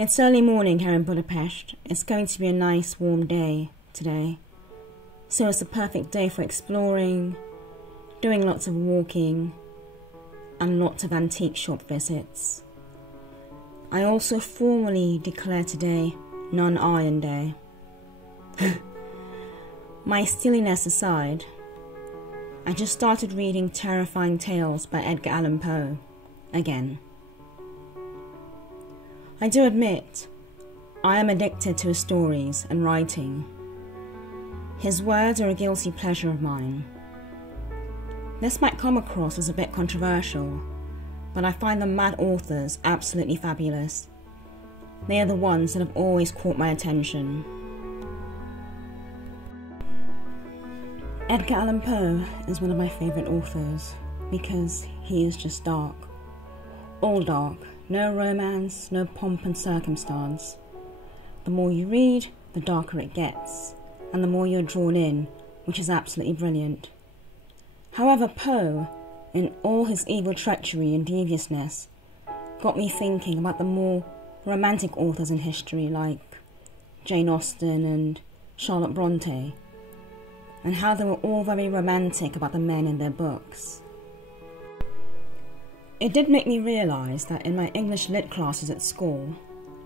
It's early morning here in Budapest. It's going to be a nice warm day today. So it's the perfect day for exploring, doing lots of walking, and lots of antique shop visits. I also formally declare today non-iron day. My silliness aside, I just started reading Terrifying Tales by Edgar Allan Poe again. I do admit, I am addicted to his stories and writing. His words are a guilty pleasure of mine. This might come across as a bit controversial, but I find the mad authors absolutely fabulous. They are the ones that have always caught my attention. Edgar Allan Poe is one of my favourite authors because he is just dark. All dark. No romance, no pomp and circumstance. The more you read, the darker it gets, and the more you're drawn in, which is absolutely brilliant. However, Poe, in all his evil treachery and deviousness, got me thinking about the more romantic authors in history like Jane Austen and Charlotte Bronte, and how they were all very romantic about the men in their books. It did make me realise that in my English lit classes at school,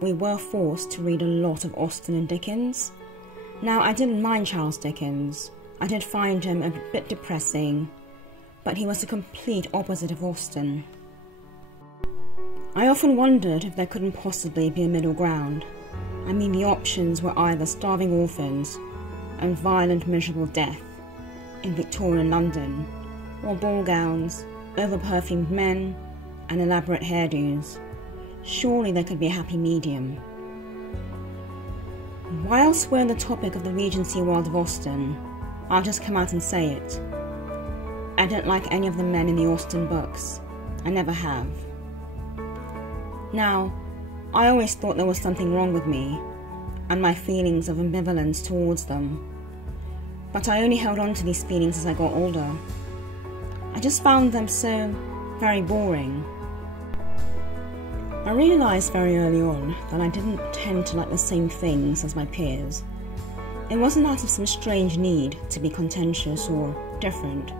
we were forced to read a lot of Austen and Dickens. Now, I didn't mind Charles Dickens. I did find him a bit depressing, but he was the complete opposite of Austen. I often wondered if there couldn't possibly be a middle ground. I mean, the options were either starving orphans and violent, miserable death in Victorian London, or ball gowns, over-perfumed men, and elaborate hairdos. Surely there could be a happy medium. Whilst we're on the topic of the Regency world of Austen, I'll just come out and say it. I don't like any of the men in the Austen books. I never have. Now, I always thought there was something wrong with me, and my feelings of ambivalence towards them. But I only held on to these feelings as I got older. I just found them so very boring. I realised very early on that I didn't tend to like the same things as my peers. It wasn't out of some strange need to be contentious or different.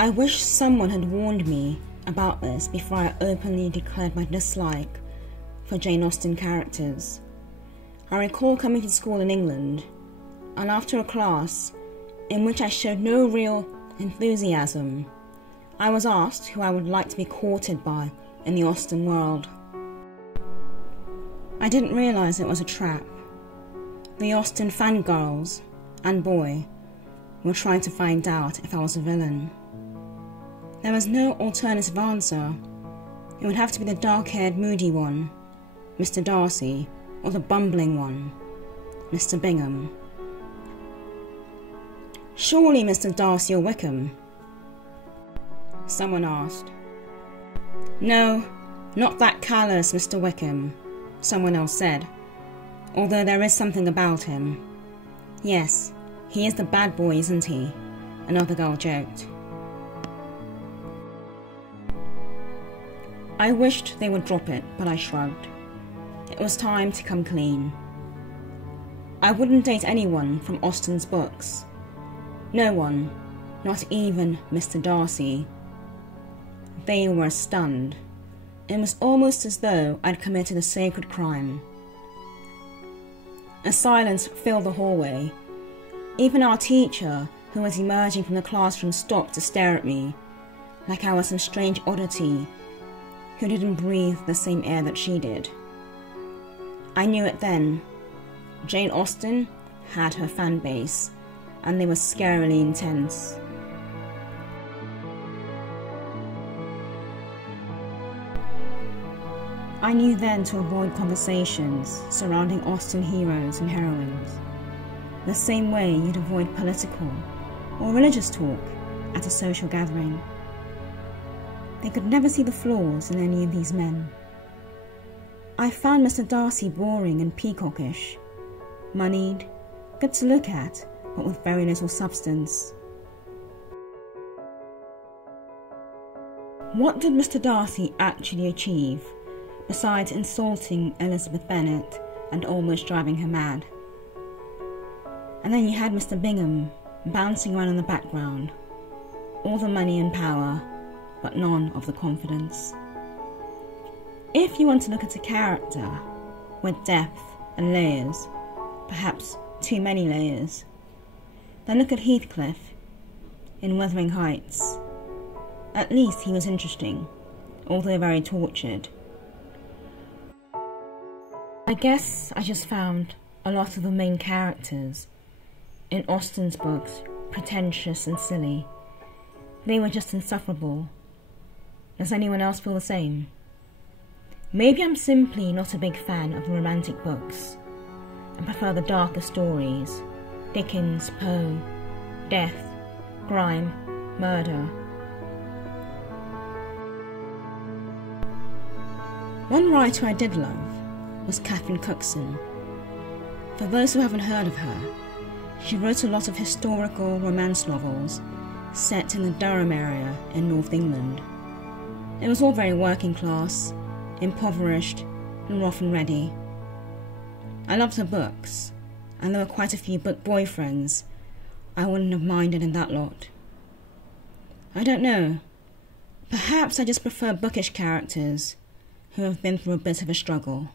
I wish someone had warned me about this before I openly declared my dislike for Jane Austen characters. I recall coming to school in England, and after a class in which I showed no real enthusiasm, I was asked who I would like to be courted by in the Austen world. I didn't realise it was a trap. The Austen fangirls and boy were trying to find out if I was a villain. There was no alternative answer. It would have to be the dark-haired, moody one, Mr. Darcy, or the bumbling one, Mr. Bingham. "Surely Mr. Darcy or Wickham?" someone asked. "No, not that callous Mr. Wickham," someone else said, "although there is something about him. Yes, he is the bad boy, isn't he?" another girl joked. I wished they would drop it, but I shrugged. It was time to come clean. I wouldn't date anyone from Austen's books. No one, not even Mr. Darcy. They were stunned. It was almost as though I'd committed a sacred crime. A silence filled the hallway. Even our teacher, who was emerging from the classroom, stopped to stare at me, like I was some strange oddity who didn't breathe the same air that she did. I knew it then. Jane Austen had her fan base, and they were scarily intense. I knew then to avoid conversations surrounding Austen heroes and heroines, the same way you'd avoid political or religious talk at a social gathering. They could never see the flaws in any of these men. I found Mr. Darcy boring and peacockish, moneyed, good to look at, but with very little substance. What did Mr. Darcy actually achieve besides insulting Elizabeth Bennet and almost driving her mad. And then you had Mr. Bingham bouncing around in the background, all the money and power, but none of the confidence. If you want to look at a character with depth and layers, perhaps too many layers, then look at Heathcliff in Wuthering Heights. At least he was interesting, although very tortured. I guess I just found a lot of the main characters in Austen's books pretentious and silly. They were just insufferable. Does anyone else feel the same? Maybe I'm simply not a big fan of romantic books and prefer the darker stories, Dickens, Poe, death, crime, murder. One writer I did love was Catherine Cookson. For those who haven't heard of her, she wrote a lot of historical romance novels set in the Durham area in North England. It was all very working class, impoverished, and rough and ready. I loved her books, and there were quite a few book boyfriends I wouldn't have minded in that lot. I don't know, perhaps I just prefer bookish characters who have been through a bit of a struggle.